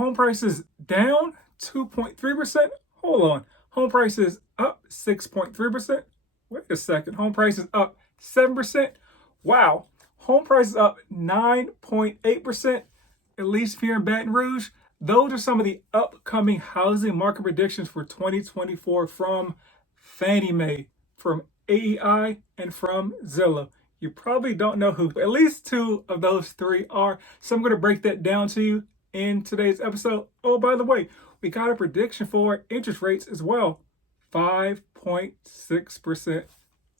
home prices down 2.3%. Hold on. Home prices up 6.3%. Wait a second. Home prices up 7%. Wow. Home prices up 9.8%, at least here in Baton Rouge. Those are some of the upcoming housing market predictions for 2024 from Fannie Mae, from AEI, and from Zillow. You probably don't know who, but at least two of those three are. So I'm going to break that down to you in today's episode. Oh, by the way, we got a prediction for interest rates as well. 5.6%.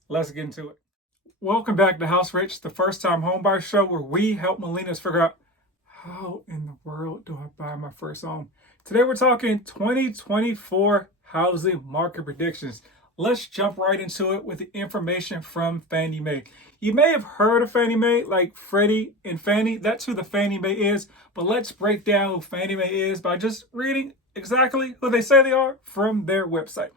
Let's get into it. Welcome back to House Rich, the first time homebuyer show where we help millennials figure out how in the world do I buy my first home. Today we're talking 2024 housing market predictions. Let's jump right into it with the information from Fannie Mae. You may have heard of Fannie Mae, like Freddie and Fannie. That's who the Fannie Mae is. But let's break down who Fannie Mae is by just reading exactly who they say they are from their website.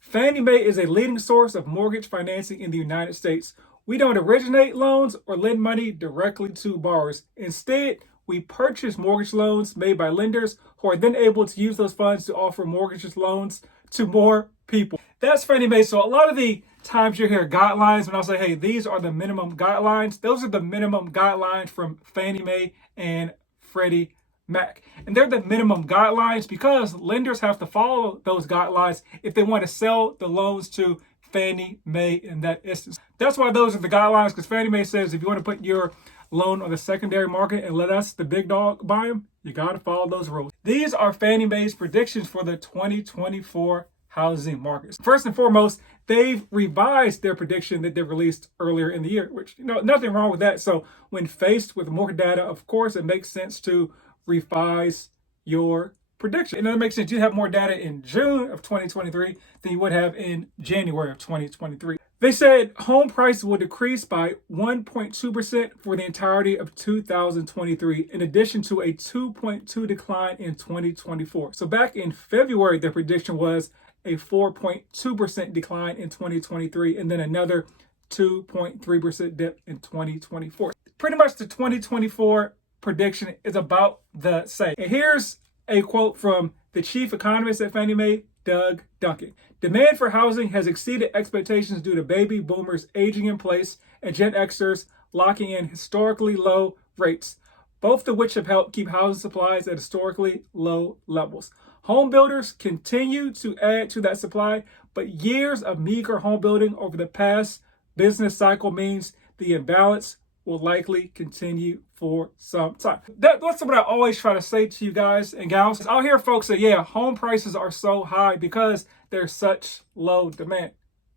Fannie Mae is a leading source of mortgage financing in the United States. We don't originate loans or lend money directly to borrowers. Instead, we purchase mortgage loans made by lenders who are then able to use those funds to offer mortgage loans to more people. That's Fannie Mae. So a lot of the times you hear guidelines, when I'll say, hey, these are the minimum guidelines. Those are the minimum guidelines from Fannie Mae and Freddie Mac. And they're the minimum guidelines because lenders have to follow those guidelines if they want to sell the loans to Fannie Mae in that instance. That's why those are the guidelines, because Fannie Mae says if you want to put your loan on the secondary market and let us, the big dog, buy them, you got to follow those rules. These are Fannie Mae's predictions for the 2024 housing markets. First and foremost, they've revised their prediction that they released earlier in the year, which, nothing wrong with that. So when faced with more data, of course, it makes sense to revise your prediction. And it makes sense. You have more data in June of 2023 than you would have in January of 2023. They said home prices will decrease by 1.2% for the entirety of 2023, in addition to a 2.2% decline in 2024. So back in February, their prediction was a 4.2% decline in 2023, and then another 2.3% dip in 2024. Pretty much the 2024 prediction is about the same. And here's a quote from the chief economist at Fannie Mae, Doug Duncan. Demand for housing has exceeded expectations due to baby boomers aging in place and Gen Xers locking in historically low rates, both of which have helped keep housing supplies at historically low levels. Home builders continue to add to that supply, but years of meager home building over the past business cycle means the imbalance will likely continue for some time. That's what I always try to say to you guys and gals. I'll hear folks say, yeah, home prices are so high because there's such low demand.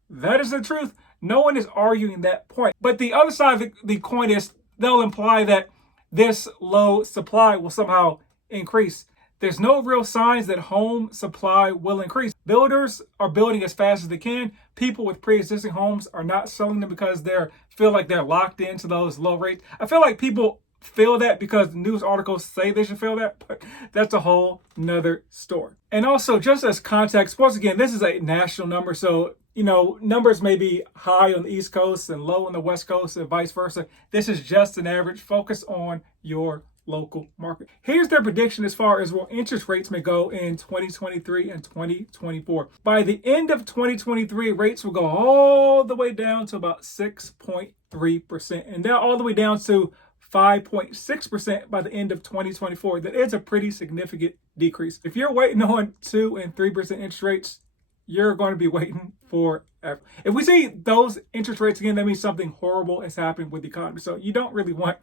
That is the truth. No one is arguing that point. But the other side of the coin is they'll imply that this low supply will somehow increase. There's no real signs that home supply will increase. Builders are building as fast as they can. People with pre-existing homes are not selling them because they feel like they're locked into those low rates. I feel like people feel that because news articles say they should feel that, but that's a whole nother story. And also, just as context, once again, this is a national number. So, numbers may be high on the East Coast and low on the West Coast and vice versa. This is just an average. Focus on your local market. Here's their prediction as far as where interest rates may go in 2023 and 2024. By the end of 2023, rates will go all the way down to about 6.3%, and then all the way down to 5.6% by the end of 2024. That is a pretty significant decrease. If you're waiting on 2 and 3% interest rates, you're going to be waiting forever. If we see those interest rates again, that means something horrible has happened with the economy. So you don't really want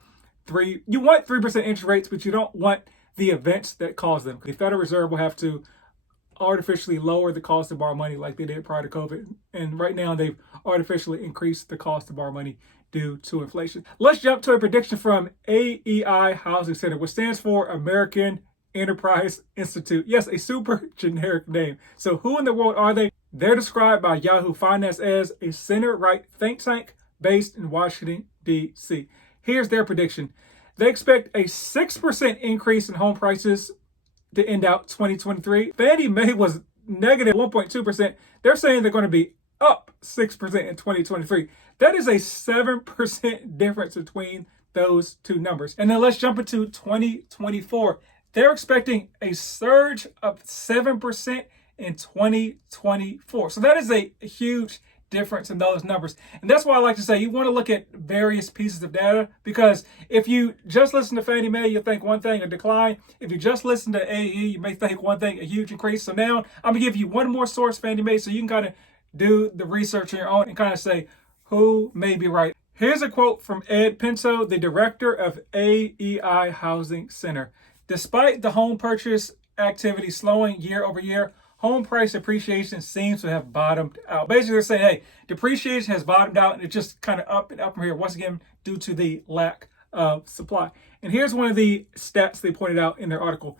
3% interest rates, but you don't want the events that cause them. The Federal Reserve will have to artificially lower the cost to borrow money like they did prior to COVID. And right now they've artificially increased the cost to borrow money due to inflation. Let's jump to a prediction from AEI Housing Center, which stands for American Enterprise Institute. Yes, a super generic name. So who in the world are they? They're described by Yahoo Finance as a center-right think tank based in Washington, D.C. Here's their prediction. They expect a 6% increase in home prices to end out 2023. Fannie Mae was negative 1.2%. They're saying they're going to be up 6% in 2023. That is a 7% difference between those two numbers. And then let's jump into 2024. they're expecting a surge of 7% in 2024. So that is a huge difference in those numbers. And that's why I like to say you want to look at various pieces of data, because if you just listen to Fannie Mae, you'll think one thing, a decline. If you just listen to AE, you may think one thing, a huge increase. So now I'm going to give you one more source, Fannie Mae, so you can kind of do the research on your own and kind of say who may be right. Here's a quote from Ed Pinto, the director of AEI Housing Center. Despite the home purchase activity slowing year over year, home price appreciation seems to have bottomed out. Basically, they're saying, hey, depreciation has bottomed out and it's just kind of up and up from here, once again, due to the lack of supply. And here's one of the stats they pointed out in their article.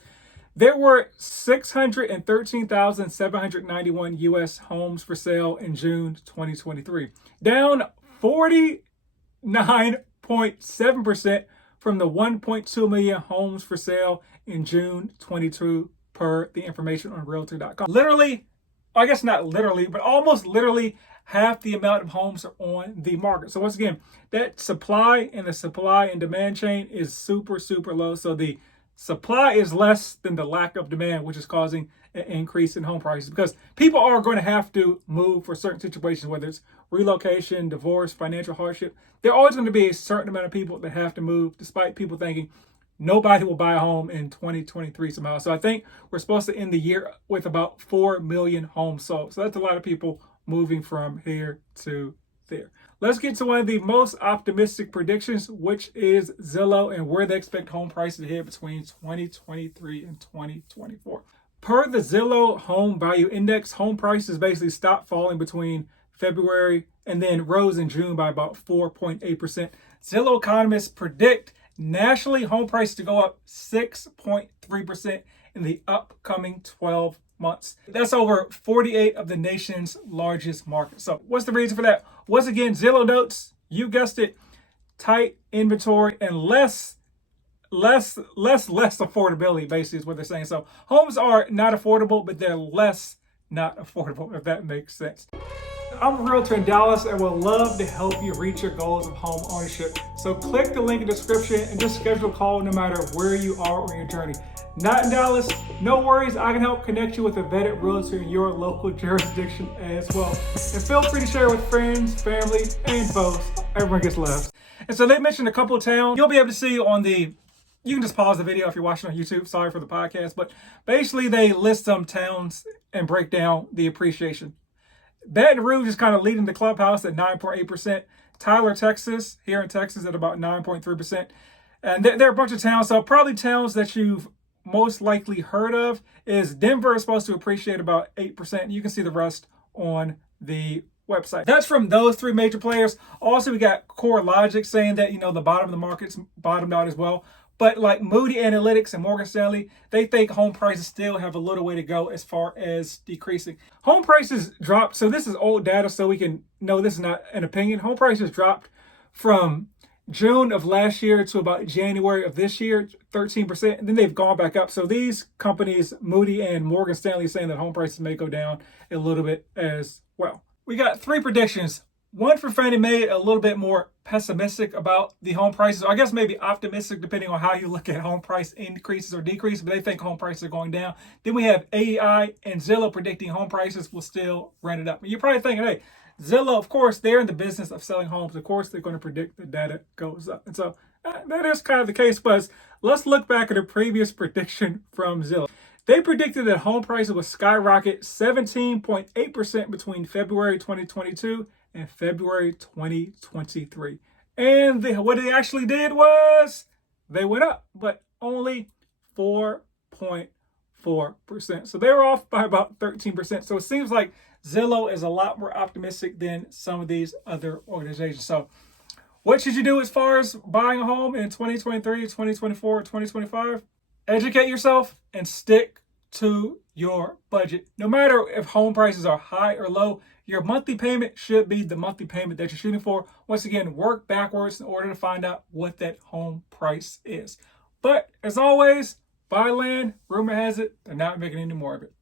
There were 613,791 U.S. homes for sale in June 2023, down 49.7% from the 1.2 million homes for sale in June 22, per the information on Realtor.com. Literally, I guess not literally, but almost literally half the amount of homes are on the market. So once again, that supply and the supply and demand chain is super, super low. So the supply is less than the lack of demand, which is causing an increase in home prices, because people are going to have to move for certain situations, whether it's relocation, divorce, financial hardship. There are always going to be a certain amount of people that have to move, despite people thinking nobody will buy a home in 2023 somehow. So I think we're supposed to end the year with about 4 million homes sold. So that's a lot of people moving from here to there. Let's get to one of the most optimistic predictions, which is Zillow and where they expect home prices to hit between 2023 and 2024. Per the Zillow Home Value Index, home prices basically stopped falling between February and then rose in June by about 4.8%. Zillow economists predict nationally home prices to go up 6.3% in the upcoming 12 months. That's over 48 of the nation's largest markets. So what's the reason for that? Once again, Zillow notes, you guessed it, tight inventory and less affordability, basically, is what they're saying. So homes are not affordable, but they're less not affordable, if that makes sense. I'm a realtor in Dallas and would love to help you reach your goals of home ownership. So click the link in the description and just schedule a call no matter where you are on your journey. Not in Dallas? No worries, I can help connect you with a vetted realtor in your local jurisdiction as well. And feel free to share with friends, family, and foes. Everyone gets love. And so they mentioned a couple of towns. You'll be able to see on the, you can just pause the video if you're watching on YouTube. Sorry for the podcast. But basically they list some towns and break down the appreciation. Baton Rouge is kind of leading the clubhouse at 9.8%. Tyler, Texas, here in Texas at about 9.3%. And there are a bunch of towns. So probably towns that you've most likely heard of is Denver is supposed to appreciate about 8%. You can see the rest on the website. That's from those three major players. Also, we got CoreLogic saying that, the bottom of the market's bottomed out as well. But like Moody Analytics and Morgan Stanley, they think home prices still have a little way to go as far as decreasing. Home prices dropped. So this is old data, so we can know this is not an opinion. Home prices dropped from June of last year to about January of this year, 13%. And then they've gone back up. So these companies, Moody and Morgan Stanley, saying that home prices may go down a little bit as well. We got three predictions. One for Fannie Mae, a little bit more pessimistic about the home prices. Or I guess maybe optimistic, depending on how you look at home price increases or decreases, but they think home prices are going down. Then we have AEI and Zillow predicting home prices will still run it up. And you're probably thinking, hey, Zillow, of course, they're in the business of selling homes. Of course, they're going to predict the data goes up. And so that is kind of the case. But let's look back at a previous prediction from Zillow. They predicted that home prices would skyrocket 17.8% between February 2022 and February 2023. And what they actually did was they went up, but only 4.4%. So they were off by about 13%. So it seems like Zillow is a lot more optimistic than some of these other organizations. So what should you do as far as buying a home in 2023, 2024, 2025? Educate yourself and stick to your budget. No matter if home prices are high or low, your monthly payment should be the monthly payment that you're shooting for. Once again, work backwards in order to find out what that home price is. But as always, buy land. Rumor has it they're not making any more of it.